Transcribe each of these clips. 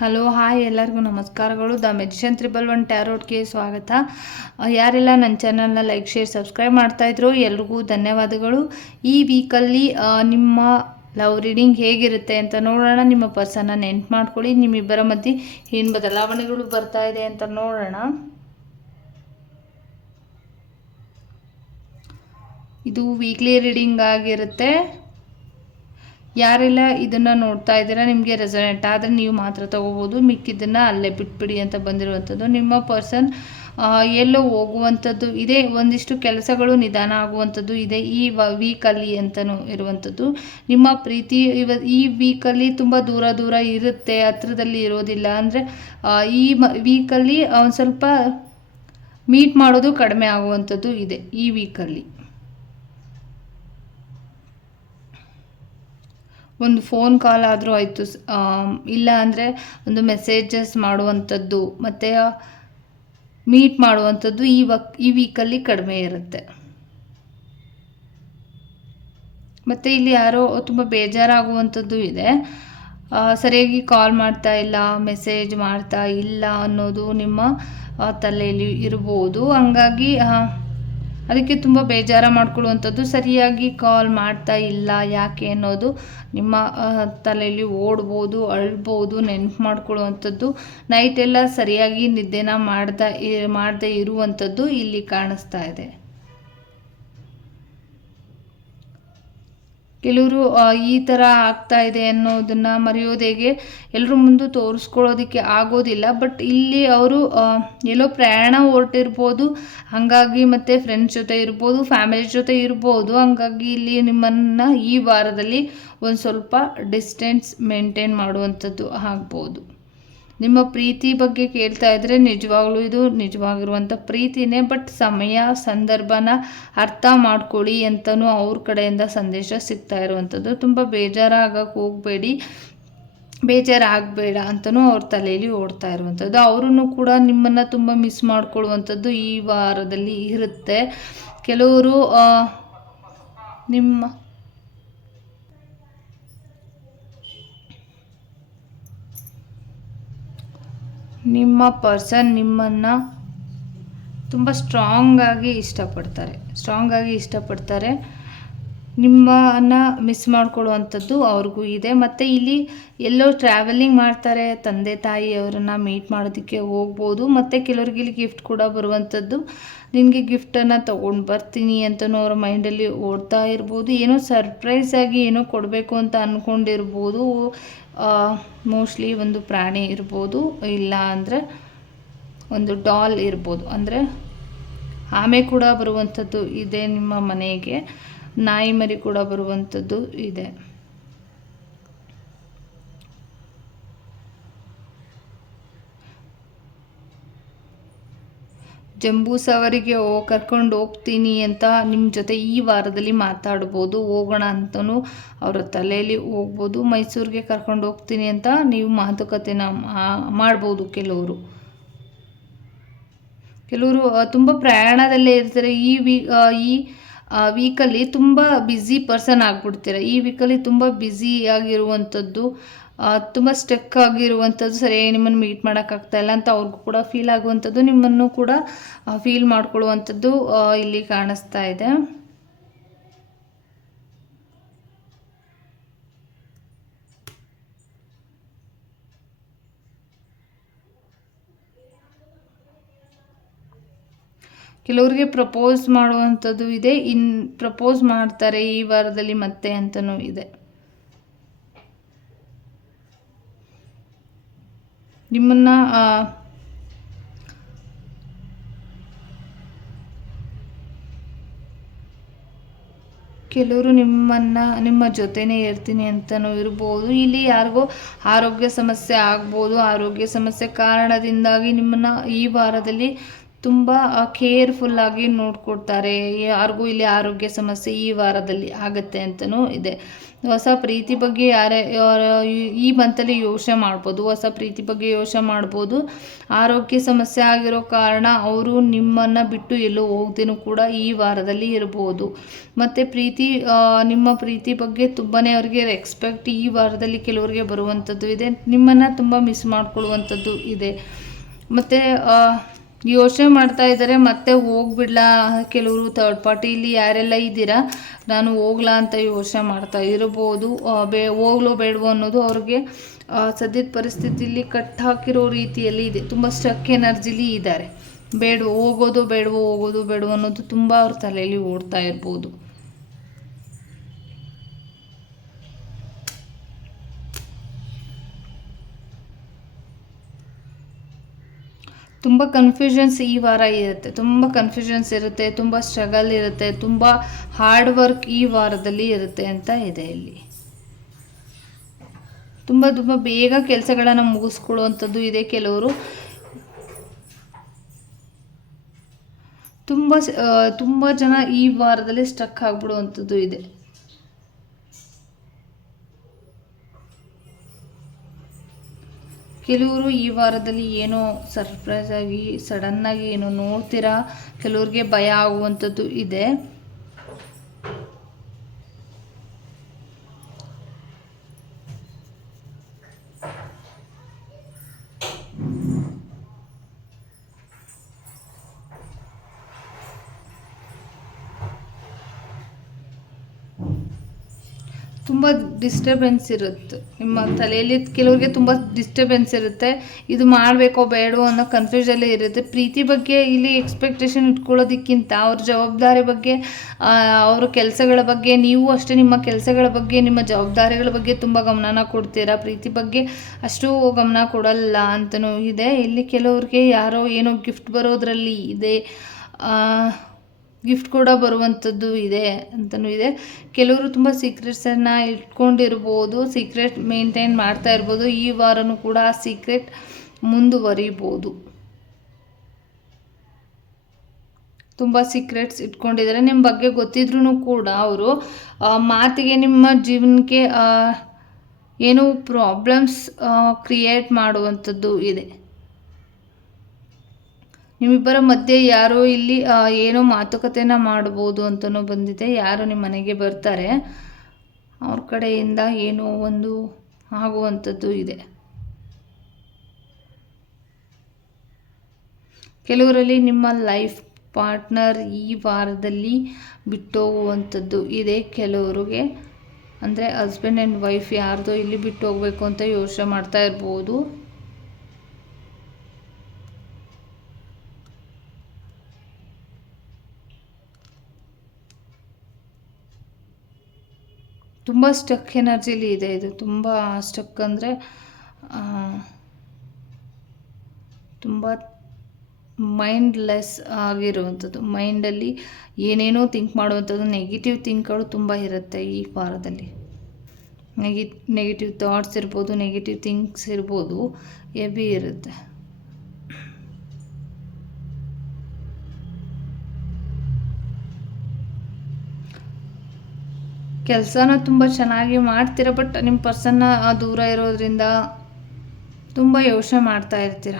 Hello, hi ಎಲ್ಲರಿಗೂ ನಮಸ್ಕಾರಗಳು. The magician triple one ಟ್ಯಾರೋಟ್ಗೆ ಸ್ವಾಗತ. ಯಾರೆಲ್ಲ ನನ್ನ ಚಾನಲ್ನ ಲೈಕ್, ಶೇರ್, ಸಬ್ಸ್ಕ್ರೈಬ್ ಮಾಡ್ತಾಯಿದ್ರು ಎಲ್ರಿಗೂ ಧನ್ಯವಾದಗಳು. ಈ ವೀಕಲ್ಲಿ ನಿಮ್ಮ ಲವ್ ರೀಡಿಂಗ್ ಹೇಗಿರುತ್ತೆ ಅಂತ ನೋಡೋಣ. ನಿಮ್ಮ ಪರ್ಸನ್ನ ನೆನ್ಪು ಮಾಡ್ಕೊಳ್ಳಿ. ನಿಮ್ಮಿಬ್ಬರ ಮಧ್ಯೆ ಏನು ಬದಲಾವಣೆಗಳು ಬರ್ತಾ ಇದೆ ಅಂತ ನೋಡೋಣ. ಇದು ವೀಕ್ಲಿ ರೀಡಿಂಗ್ ಆಗಿರುತ್ತೆ. ಯಾರೆಲ್ಲ ಇದನ್ನು ನೋಡ್ತಾ ಇದ್ದೀರಾ, ನಿಮಗೆ ರೆಸನೆಂಟ್ ಆದರೆ ನೀವು ಮಾತ್ರ ತಗೋಬೋದು. ಮಿಕ್ಕಿದ್ದನ್ನು ಅಲ್ಲೇ ಬಿಟ್ಬಿಡಿ ಅಂತ ಬಂದಿರುವಂಥದ್ದು. ನಿಮ್ಮ ಪರ್ಸನ್ ಎಲ್ಲೋ ಹೋಗುವಂಥದ್ದು ಇದೆ. ಒಂದಿಷ್ಟು ಕೆಲಸಗಳು ನಿಧಾನ ಆಗುವಂಥದ್ದು ಇದೆ ಈ ವೀಕಲ್ಲಿ ಅಂತಲೂ ಇರುವಂಥದ್ದು. ನಿಮ್ಮ ಪ್ರೀತಿ ಇವ, ಈ ವೀಕಲ್ಲಿ ತುಂಬ ದೂರ ದೂರ ಇರುತ್ತೆ, ಹತ್ರದಲ್ಲಿ ಇರೋದಿಲ್ಲ ಅಂದರೆ ಈ ಮ ವೀಕಲ್ಲಿ ಒಂದು ಸ್ವಲ್ಪ ಮೀಟ್ ಮಾಡೋದು ಕಡಿಮೆ ಆಗುವಂಥದ್ದು ಇದೆ ಈ ವೀಕಲ್ಲಿ ಒಂದು ಫೋನ್ ಕಾಲ್ ಆದರೂ ಆಯಿತು. ಇಲ್ಲ ಅಂದರೆ ಒಂದು ಮೆಸೇಜಸ್ ಮಾಡುವಂಥದ್ದು, ಮತ್ತು ಮೀಟ್ ಮಾಡುವಂಥದ್ದು ಈ ವಕ್, ಈ ವೀಕಲ್ಲಿ ಕಡಿಮೆ ಇರುತ್ತೆ. ಮತ್ತು ಇಲ್ಲಿ ಯಾರೋ ತುಂಬ ಬೇಜಾರಾಗುವಂಥದ್ದು ಇದೆ. ಸರಿಯಾಗಿ ಕಾಲ್ ಮಾಡ್ತಾ ಇಲ್ಲ ಮೆಸೇಜ್ ಮಾಡ್ತಾ ಇಲ್ಲ ಅನ್ನೋದು ನಿಮ್ಮ ತಲೆಯಲ್ಲಿ ಇರ್ಬೋದು. ಹಂಗಾಗಿ ಅದಕ್ಕೆ ತುಂಬ ಬೇಜಾರ ಮಾಡ್ಕೊಳ್ಳುವಂಥದ್ದು ಸರಿಯಾಗಿ ಕಾಲ್ ಮಾಡ್ತಾ ಇಲ್ಲ ಯಾಕೆ ಅನ್ನೋದು ನಿಮ್ಮ ತಲೆಯಲ್ಲಿ ಓಡ್ಬೋದು, ಅಳ್ಬೋದು, ನೆನ್ಪು ಮಾಡ್ಕೊಳ್ಳುವಂಥದ್ದು. ನೈಟ್ ಎಲ್ಲ ಸರಿಯಾಗಿ ನಿದ್ದೆನ ಮಾಡ್ತಾ ಮಾಡದೆ ಇರುವಂಥದ್ದು ಇಲ್ಲಿ ಕಾಣಿಸ್ತಾ ಇದೆ. ಕೆಲವರು ಈ ಥರ ಆಗ್ತಾ ಇದೆ ಅನ್ನೋದನ್ನು ಮರೆಯೋದೇಗೆ ಎಲ್ಲರ ಮುಂದೆ ತೋರಿಸ್ಕೊಳ್ಳೋದಕ್ಕೆ ಆಗೋದಿಲ್ಲ. ಬಟ್ ಇಲ್ಲಿ ಅವರು ಎಲ್ಲೋ ಪ್ರಯಾಣ ಹೊರಟಿರ್ಬೋದು, ಹಾಗಾಗಿ ಮತ್ತು ಫ್ರೆಂಡ್ಸ್ ಜೊತೆ ಇರ್ಬೋದು ಫ್ಯಾಮಿಲಿ ಜೊತೆ ಇರ್ಬೋದು, ಹಂಗಾಗಿ ಇಲ್ಲಿ ನಿಮ್ಮನ್ನು ಈ ವಾರದಲ್ಲಿ ಒಂದು ಸ್ವಲ್ಪ ಡಿಸ್ಟೆನ್ಸ್ ಮೇಂಟೈನ್ ಮಾಡುವಂಥದ್ದು ಆಗ್ಬೋದು. ನಿಮ್ಮ ಪ್ರೀತಿ ಬಗ್ಗೆ ಕೇಳ್ತಾ ಇದ್ರೆ ನಿಜವಾಗ್ಲೂ ಇದು ನಿಜವಾಗಿರುವಂಥ ಪ್ರೀತಿನೇ, ಬಟ್ ಸಮಯ, ಸಂದರ್ಭನ ಅರ್ಥ ಮಾಡ್ಕೊಳ್ಳಿ ಅಂತಲೂ ಅವ್ರ ಕಡೆಯಿಂದ ಸಂದೇಶ ಸಿಗ್ತಾ ಇರುವಂಥದ್ದು ತುಂಬ ಬೇಜಾರಾಗಕ್ಕೆ ಹೋಗಬೇಡಿ, ಬೇಜಾರಾಗಬೇಡ ಅಂತಲೂ ಅವ್ರ ತಲೆಯಲ್ಲಿ ಓಡ್ತಾ ಇರುವಂಥದ್ದು ಅವರೂ ಕೂಡ ನಿಮ್ಮನ್ನು ತುಂಬ ಮಿಸ್ ಮಾಡ್ಕೊಳ್ಳುವಂಥದ್ದು ಈ ವಾರದಲ್ಲಿ ಇರುತ್ತೆ. ಕೆಲವರು ನಿಮ್ಮ ನಿಮ್ಮ ಪರ್ಸನ್ ನಿಮ್ಮನ್ನು ತುಂಬ ಸ್ಟ್ರಾಂಗಾಗಿ ಇಷ್ಟಪಡ್ತಾರೆ. ಸ್ಟ್ರಾಂಗಾಗಿ ಇಷ್ಟಪಡ್ತಾರೆ. ನಿಮ್ಮನ್ನು ಮಿಸ್ ಮಾಡ್ಕೊಳ್ಳುವಂಥದ್ದು ಅವ್ರಿಗೂ ಇದೆ. ಮತ್ತು ಇಲ್ಲಿ ಎಲ್ಲೋ ಟ್ರಾವೆಲಿಂಗ್ ಮಾಡ್ತಾರೆ, ತಂದೆ, ತಾಯಿ ಅವರನ್ನು ಮೀಟ್ ಮಾಡೋದಕ್ಕೆ ಹೋಗ್ಬೋದು. ಮತ್ತು ಕೆಲವ್ರಿಗೆ ಇಲ್ಲಿ ಗಿಫ್ಟ್ ಕೂಡ ಬರುವಂಥದ್ದು. ನಿನಗೆ ಗಿಫ್ಟನ್ನು ತೊಗೊಂಡು ಬರ್ತೀನಿ ಅಂತಲೂ ಅವ್ರ ಮೈಂಡಲ್ಲಿ ಓಡ್ತಾ ಇರ್ಬೋದು. ಏನೋ ಸರ್ಪ್ರೈಸ್ ಆಗಿ ಏನೋ ಕೊಡಬೇಕು ಅಂತ ಅಂದ್ಕೊಂಡಿರ್ಬೋದು ಮೋಸ್ಟ್ಲಿ ಒಂದು ಪ್ರಾಣಿ ಇರ್ಬೋದು. ಇಲ್ಲ ಅಂದರೆ ಒಂದು ಡಾಲ್ ಇರ್ಬೋದು. ಅಂದರೆ ಆಮೆ ಕೂಡ ಬರುವಂಥದ್ದು ಇದೆ ನಿಮ್ಮ ಮನೆಗೆ. ನಾಯಿ ಮರಿ ಕೂಡ ಬರುವಂಥದ್ದು ಇದೆ. ಜಂಬೂ ಸವಾರಿಗೆ ಕರ್ಕೊಂಡು ಹೋಗ್ತೀನಿ ಅಂತ ನಿಮ್ಮ ಜೊತೆ ಈ ವಾರದಲ್ಲಿ ಮಾತಾಡ್ಬೋದು, ಹೋಗೋಣ ಅಂತಲೂ ಅವರ ತಲೆಯಲ್ಲಿ ಹೋಗ್ಬೋದು, ಮೈಸೂರಿಗೆ ಕರ್ಕೊಂಡು ಹೋಗ್ತೀನಿ ಅಂತ ನೀವು ಮಾತುಕತೆನ ಮಾಡ್ಬೋದು ಕೆಲವರು. ಕೆಲವರು ತುಂಬ ಪ್ರಯಾಣದಲ್ಲೇ ಇರ್ತಾರೆ, ಈ ವೀ ಈ ವೀಕಲ್ಲಿ ತುಂಬ ಬ್ಯುಸಿ ಪರ್ಸನ್ ಆಗಿಬಿಡ್ತೀರ. ಈ ವೀಕಲ್ಲಿ ತುಂಬ ಆಗಿರುವಂಥದ್ದು ತುಂಬ ಸ್ಟೆಕ್ ಆಗಿರುವಂಥದ್ದು ಸರಿ, ನಿಮ್ಮನ್ನು ಮೀಟ್ ಮಾಡೋಕ್ಕಾಗ್ತಾ ಇಲ್ಲ ಅಂತ ಅವ್ರಿಗೂ ಕೂಡ ಫೀಲ್ ಆಗುವಂಥದ್ದು ನಿಮ್ಮನ್ನು ಕೂಡ ಫೀಲ್ ಮಾಡ್ಕೊಳ್ಳುವಂಥದ್ದು ಇಲ್ಲಿ ಕಾಣಿಸ್ತಾ ಇದೆ. ಕೆಲವ್ರಿಗೆ ಪ್ರಪೋಸ್ ಮಾಡುವಂಥದ್ದು ಇದೆ, ಇನ್ ಪ್ರಪೋಸ್ ಮಾಡ್ತಾರೆ ಈ ವಾರದಲ್ಲಿ ಮತ್ತೆ ಅಂತಲೂ ಇದೆ. ನಿಮ್ಮನ್ನ ಕೆಲವರು ನಿಮ್ಮನ್ನ, ನಿಮ್ಮ ಜೊತೆನೇ ಇರ್ತೀನಿ ಅಂತಲೂ ಇರ್ಬೋದು. ಇಲ್ಲಿ ಯಾರಿಗೋ ಆರೋಗ್ಯ ಸಮಸ್ಯೆ ಆಗ್ಬೋದು. ಆರೋಗ್ಯ ಸಮಸ್ಯೆ ಕಾರಣದಿಂದಾಗಿ ನಿಮ್ಮನ್ನ ಈ ವಾರದಲ್ಲಿ ತುಂಬ ಕೇರ್ಫುಲ್ಲಾಗಿ ನೋಡ್ಕೊಡ್ತಾರೆ. ಯಾರಿಗೂ ಇಲ್ಲಿ ಆರೋಗ್ಯ ಸಮಸ್ಯೆ ಈ ವಾರದಲ್ಲಿ ಆಗುತ್ತೆ ಅಂತಲೂ ಇದೆ. ಹೊಸ ಪ್ರೀತಿ ಬಗ್ಗೆ ಯಾರೇ ಈ ಮಂತಲ್ಲಿ ಯೋಚನೆ ಮಾಡ್ಬೋದು. ಹೊಸ ಪ್ರೀತಿ ಬಗ್ಗೆ ಯೋಚನೆ ಮಾಡ್ಬೋದು. ಆರೋಗ್ಯ ಸಮಸ್ಯೆ ಆಗಿರೋ ಕಾರಣ ಅವರು ನಿಮ್ಮನ್ನು ಬಿಟ್ಟು ಎಲ್ಲೋ ಹೋಗ್ದೇನೂ ಕೂಡ ಈ ವಾರದಲ್ಲಿ ಇರ್ಬೋದು. ಮತ್ತು ಪ್ರೀತಿ ನಿಮ್ಮ ಪ್ರೀತಿ ಬಗ್ಗೆ ತುಂಬಾ ಅವರಿಗೆ ರೆಸ್ಪೆಕ್ಟ್ ಈ ವಾರದಲ್ಲಿ ಕೆಲವರಿಗೆ ಬರುವಂಥದ್ದು ಇದೆ. ನಿಮ್ಮನ್ನು ತುಂಬ ಮಿಸ್ ಮಾಡ್ಕೊಳ್ಳುವಂಥದ್ದು ಇದೆ. ಮತ್ತು ಯೋಚನೆ ಮಾಡ್ತಾ ಇದ್ದಾರೆ, ಮತ್ತೆ ಹೋಗ್ಬಿಡ್ಲಾ. ಕೆಲವರು ಥರ್ಡ್ ಪಾರ್ಟಿಲಿ ಯಾರೆಲ್ಲ ಇದ್ದೀರಾ, ನಾನು ಹೋಗ್ಲಾ ಅಂತ ಯೋಚನೆ ಮಾಡ್ತಾ ಇರ್ಬೋದು. ಬೇ, ಹೋಗ್ಲೋ ಬೇಡವೋ ಅನ್ನೋದು ಅವ್ರಿಗೆ ಸದ್ಯದ ಪರಿಸ್ಥಿತಿಯಲ್ಲಿ ಕಟ್ ಹಾಕಿರೋ ರೀತಿಯಲ್ಲಿ ಇದೆ. ತುಂಬ ಸ್ಟಕ್ ಎನರ್ಜಿಲಿ ಇದ್ದಾರೆ. ಬೇಡವೋ, ಹೋಗೋದು ಬೇಡವೋ ಹೋಗೋದು ಬೇಡವೋ ಅನ್ನೋದು ತುಂಬ ಅವ್ರ ತಲೆಯಲ್ಲಿ ಓಡ್ತಾ ಇರ್ಬೋದು. ತುಂಬ ಕನ್ಫ್ಯೂಷನ್ಸ್ ಈ ವಾರ ಇರುತ್ತೆ. ತುಂಬ ಕನ್ಫ್ಯೂಷನ್ಸ್ ಇರುತ್ತೆ, ತುಂಬ ಸ್ಟ್ರಗಲ್ ಇರುತ್ತೆ, ತುಂಬ ಹಾರ್ಡ್ ವರ್ಕ್ ಈ ವಾರದಲ್ಲಿ ಇರುತ್ತೆ ಅಂತ ಇದೆ ಇಲ್ಲಿ. ತುಂಬ ತುಂಬ ಬೇಗ ಕೆಲಸಗಳನ್ನು ಮುಗಿಸ್ಕೊಳ್ಳುವಂಥದ್ದು ಇದೆ ಕೆಲವರು. ತುಂಬ ತುಂಬ ಜನ ಈ ವಾರದಲ್ಲಿ ಸ್ಟ್ರಕ್ ಆಗಿಬಿಡುವಂಥದ್ದು ಇದೆ. ಕೆಲವರು ಈ ವಾರದಲ್ಲಿ ಏನೋ ಸರ್ಪ್ರೈಸ್ ಆಗಿ ಸಡನ್ನಾಗಿ ಏನೋ ನೋಡ್ತೀರಾ? ಕೆಲವ್ರಿಗೆ ಭಯ ಆಗುವಂಥದ್ದು ಇದೆ. ತುಂಬ ಡಿಸ್ಟರ್ಬೆನ್ಸ್ ಇರುತ್ತೆ. ನಿಮ್ಮ ತಲೆಯಲ್ಲಿ ಕೆಲವರಿಗೆ ತುಂಬ ಡಿಸ್ಟರ್ಬೆನ್ಸ್ ಇರುತ್ತೆ. ಇದು ಮಾಡಬೇಕೋ ಬೇಡೋ ಅನ್ನೋ ಕನ್ಫ್ಯೂಷಲ್ಲೇ ಇರುತ್ತೆ. ಪ್ರೀತಿ ಬಗ್ಗೆ ಇಲ್ಲಿ ಎಕ್ಸ್ಪೆಕ್ಟೇಷನ್ ಇಟ್ಕೊಳ್ಳೋದಕ್ಕಿಂತ ಅವ್ರ ಜವಾಬ್ದಾರಿ ಬಗ್ಗೆ ಅವರ ಕೆಲಸಗಳ ಬಗ್ಗೆ, ನೀವು ಅಷ್ಟೇ ನಿಮ್ಮ ಕೆಲಸಗಳ ಬಗ್ಗೆ, ನಿಮ್ಮ ಜವಾಬ್ದಾರಿಗಳ ಬಗ್ಗೆ ತುಂಬ ಗಮನನ ಕೊಡ್ತೀರಾ? ಪ್ರೀತಿ ಬಗ್ಗೆ ಅಷ್ಟು ಗಮನ ಕೊಡಲ್ಲ ಅಂತಲೂ ಇದೆ. ಇಲ್ಲಿ ಕೆಲವ್ರಿಗೆ ಯಾರೋ ಏನೋ ಗಿಫ್ಟ್ ಬರೋದ್ರಲ್ಲಿ ಇದೆ. ಗಿಫ್ಟ್ ಕೂಡ ಬರುವಂಥದ್ದು ಇದೆ ಅಂತಲೂ ಇದೆ. ಕೆಲವರು ತುಂಬ ಸೀಕ್ರೆಟ್ಸನ್ನು ಇಟ್ಕೊಂಡಿರ್ಬೋದು ಸೀಕ್ರೆಟ್ ಮೇಂಟೈನ್ ಮಾಡ್ತಾ ಇರ್ಬೋದು, ಈ ವಾರನೂ ಕೂಡ ಆ ಸೀಕ್ರೆಟ್ ಮುಂದುವರಿಬೋದು. ತುಂಬ ಸೀಕ್ರೆಟ್ಸ್ ಇಟ್ಕೊಂಡಿದ್ದಾರೆ. ನಿಮ್ಮ ಬಗ್ಗೆ ಗೊತ್ತಿದ್ರೂ ಕೂಡ ಅವರು ಮಾತಿಗೆ ನಿಮ್ಮ ಜೀವನಕ್ಕೆ ಏನು ಪ್ರಾಬ್ಲಮ್ಸ್ ಕ್ರಿಯೇಟ್ ಮಾಡುವಂಥದ್ದು ಇದೆ. ನಿಮ್ಮಿಬ್ಬರ ಮಧ್ಯೆ ಯಾರೋ ಇಲ್ಲಿ ಏನೋ ಮಾತುಕತೆನ ಮಾಡ್ಬೋದು ಅಂತಲೂ ಬಂದಿದೆ. ಯಾರು ನಿಮ್ಮ ಮನೆಗೆ ಬರ್ತಾರೆ. ಅವ್ರ ಕಡೆಯಿಂದ ಏನೋ ಒಂದು ಆಗುವಂಥದ್ದು ಇದೆ. ಕೆಲವರಲ್ಲಿ ನಿಮ್ಮ ಲೈಫ್ ಪಾರ್ಟ್ನರ್ ಈ ವಾರದಲ್ಲಿ ಬಿಟ್ಟೋಗುವಂಥದ್ದು ಇದೆ. ಕೆಲವರಿಗೆ ಅಂದರೆ ಹಸ್ಬೆಂಡ್ ಆ್ಯಂಡ್ ವೈಫ್ ಯಾರ್ದೋ ಇಲ್ಲಿ ಬಿಟ್ಟು ಹೋಗಬೇಕು ಅಂತ ಯೋಚನೆ ಮಾಡ್ತಾ ಇರ್ಬೋದು. ತುಂಬ ಸ್ಟಕ್ ಎನರ್ಜಿಲಿ ಇದೆ ಇದು. ತುಂಬ ಸ್ಟಕ್ ಅಂದರೆ ತುಂಬ ಮೈಂಡ್ಲೆಸ್ ಆಗಿರುವಂಥದ್ದು. ಮೈಂಡಲ್ಲಿ ಏನೇನೋ ಥಿಂಕ್ ಮಾಡುವಂಥದ್ದು. ನೆಗೆಟಿವ್ ಥಿಂಕ್ಗಳು ತುಂಬ ಇರುತ್ತೆ ಈ ವಾರದಲ್ಲಿ. ನೆಗಿ ನೆಗೆಟಿವ್ ಥಾಟ್ಸ್ ಇರ್ಬೋದು ನೆಗೆಟಿವ್ ಥಿಂಕ್ಸ್ ಇರ್ಬೋದು ಎವಿ ಇರುತ್ತೆ. ಕೆಲಸನ ತುಂಬ ಚೆನ್ನಾಗಿ ಮಾಡ್ತೀರ ಬಟ್ ನಿಮ್ಮ ಪರ್ಸನ್ನ ದೂರ ಇರೋದ್ರಿಂದ ತುಂಬ ಯೋಚನೆ ಮಾಡ್ತಾ ಇರ್ತೀರ.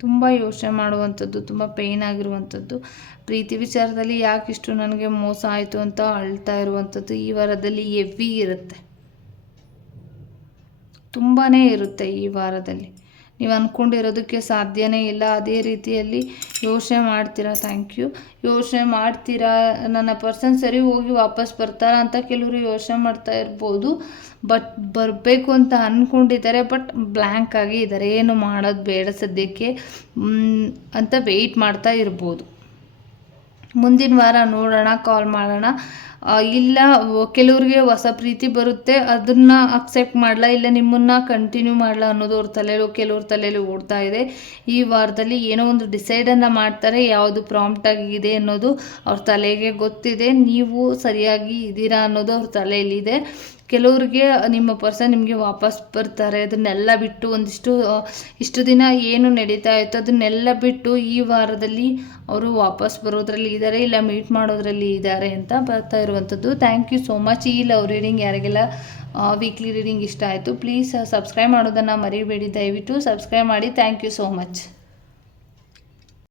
ತುಂಬ ಯೋಚನೆ ಮಾಡುವಂಥದ್ದು ತುಂಬ ಪೇಯ್ನ್ ಆಗಿರುವಂಥದ್ದು ಪ್ರೀತಿ ವಿಚಾರದಲ್ಲಿ ಯಾಕಿಷ್ಟು ನನಗೆ ಮೋಸ ಆಯಿತು ಅಂತ ಅಳ್ತಾ ಇರುವಂಥದ್ದು ಈ ವಾರದಲ್ಲಿ ಎವ್ವಿ ಇರುತ್ತೆ. ತುಂಬಾ ಇರುತ್ತೆ ಈ ವಾರದಲ್ಲಿ. ನೀವು ಅಂದ್ಕೊಂಡಿರೋದಕ್ಕೆ ಸಾಧ್ಯನೇ ಇಲ್ಲ. ಅದೇ ರೀತಿಯಲ್ಲಿ ಯೋಚನೆ ಮಾಡ್ತೀರಾ? ಥ್ಯಾಂಕ್ ಯು ಯೋಚನೆ ಮಾಡ್ತೀರಾ? ನನ್ನ ಪರ್ಸನ್ ಸರಿ ಹೋಗಿ ವಾಪಸ್ ಬರ್ತಾರಾ ಅಂತ ಕೆಲವರು ಯೋಚನೆ ಮಾಡ್ತಾ ಇರ್ಬೋದು. ಬಟ್ ಬರಬೇಕು ಅಂತ ಅಂದ್ಕೊಂಡಿದ್ದಾರೆ ಬಟ್ ಬ್ಲ್ಯಾಂಕ್ ಆಗಿ ಇದ್ದಾರೆ. ಏನು ಮಾಡೋದು ಬೇಡ ಸದ್ಯಕ್ಕೆ. ಅಂತ ವೆಯ್ಟ್ ಮಾಡ್ತಾ ಇರ್ಬೋದು. ಮುಂದಿನ ವಾರ ನೋಡೋಣ ಕಾಲ್ ಮಾಡೋಣ. ಇಲ್ಲ ಕೆಲವ್ರಿಗೆ ಹೊಸ ಪ್ರೀತಿ ಬರುತ್ತೆ, ಅದನ್ನ ಅಕ್ಸೆಪ್ಟ್ ಮಾಡಲ್ಲ ಇಲ್ಲ ನಿಮ್ಮನ್ನ ಕಂಟಿನ್ಯೂ ಮಾಡಲ್ಲ ಅನ್ನೋದು ಅವ್ರ ತಲೆಯಲ್ಲಿ ಕೆಲವ್ರ ತಲೆಯಲ್ಲಿ ಓಡ್ತಾ ಇದೆ. ಈ ವಾರದಲ್ಲಿ ಏನೋ ಒಂದು ಡಿಸೈಡನ್ನು ಮಾಡ್ತಾರೆ, ಯಾವುದು ಪ್ರಾಂಪ್ಟ್ ಆಗಿದೆ ಅನ್ನೋದು ಅವ್ರ ತಲೆಗೆ ಗೊತ್ತಿದೆ, ನೀವು ಸರಿಯಾಗಿ ಇದ್ದೀರಾ ಅನ್ನೋದು ಅವ್ರ ತಲೆಯಲ್ಲಿದೆ. ಕೆಲವ್ರಿಗೆ ನಿಮ್ಮ ಪರ್ಸನ್ ನಿಮಗೆ ವಾಪಸ್ ಬರ್ತಾರೆ. ಅದನ್ನೆಲ್ಲ ಬಿಟ್ಟು ಒಂದಿಷ್ಟು ಇಷ್ಟು ದಿನ ಏನು ನಡೀತಾ ಇತ್ತು ಅದನ್ನೆಲ್ಲ ಬಿಟ್ಟು ಈ ವಾರದಲ್ಲಿ ಅವರು ವಾಪಸ್ ಬರೋದ್ರಲ್ಲಿ ಇದ್ದಾರೆ ಇಲ್ಲ ಮೀಟ್ ಮಾಡೋದ್ರಲ್ಲಿ ಇದ್ದಾರೆ ಅಂತ ಬರ್ತಾ ಇರುವಂಥದ್ದು. ಥ್ಯಾಂಕ್ ಯು ಸೋ ಮಚ್ ಈ ಲವ್ ರೀಡಿಂಗ್ ಯಾರಿಗೆಲ್ಲ ವೀಕ್ಲಿ ರೀಡಿಂಗ್ ಇಷ್ಟ ಆಯಿತು ಪ್ಲೀಸ್ ಸಬ್ಸ್ಕ್ರೈಬ್ ಮಾಡೋದನ್ನು ಮರಿಬೇಡಿ. ದಯವಿಟ್ಟು ಸಬ್ಸ್ಕ್ರೈಬ್ ಮಾಡಿ. Thank you so much